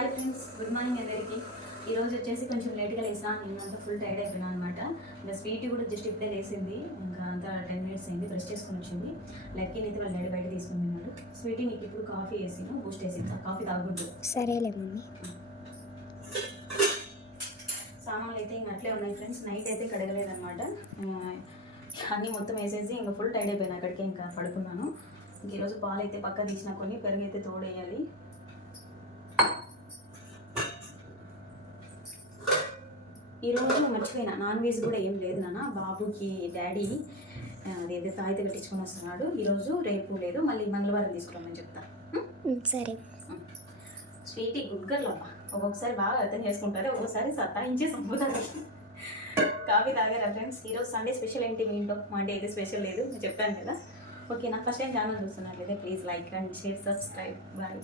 Hi friends, good morning అందరికి. ఈరోజు వచ్చేసి కొంచెం లేట్గా లేసా. నేను అంతా ఫుల్ టైర్డ్ అయిపోయినా అనమాట. ఇంకా స్వీట్ కూడా జస్ట్ ఇప్పుడే లేసింది. ఇంకా అంతా 10 minutes అయింది. బ్రష్ చేసుకొని వచ్చింది. లక్కీ అయితే వాళ్ళ డాడీ బయట తీసుకుని తిన్నాడు. స్వీటీ నీకు ఇప్పుడు కాఫీ వేసినా, బూస్ట్ వేసింది. కాఫీ తాగొద్దు. సరేలే మమ్మీ. సామాన్లు అయితే ఇంకా అట్లే ఉన్నాయి ఫ్రెండ్స్. నైట్ అయితే కడగలేదన్నమాట. అన్నీ మొత్తం వేసేసి ఇంకా ఫుల్ టైర్డ్ అయిపోయినా. అక్కడికే ఇంకా పడుకున్నాను. ఇంక ఈరోజు పాలు అయితే పక్క తీసిన, కొన్ని పెరుగు అయితే తోడేయాలి. ఈరోజు మర్చిపోయినా, నాన్ వెజ్ కూడా ఏం లేదు నాన్న. బాబుకి డాడీ అదేదో తాయితే కట్టించుకొని వస్తున్నాడు. ఈరోజు రేపు లేదు, మళ్ళీ మంగళవారం తీసుకురామని చెప్తా. సరే. స్వీటీ గుడ్ గర్ల్ అమ్మ. ఒక్కొక్కసారి బాగా అర్థం చేసుకుంటారు, ఒక్కొక్కసారి సత్తాయించే చంపుతారు. కాఫీ తాగారా ఫ్రెండ్స్? ఈరోజు సండే స్పెషల్ ఏంటి మీ ఇంట్లో? మండే అయితే స్పెషల్ లేదు, నేను చెప్పాను కదా. ఓకే, నా ఫస్ట్ టైం ఛానల్ చూస్తున్నట్లయితే please like and share, subscribe. Bye.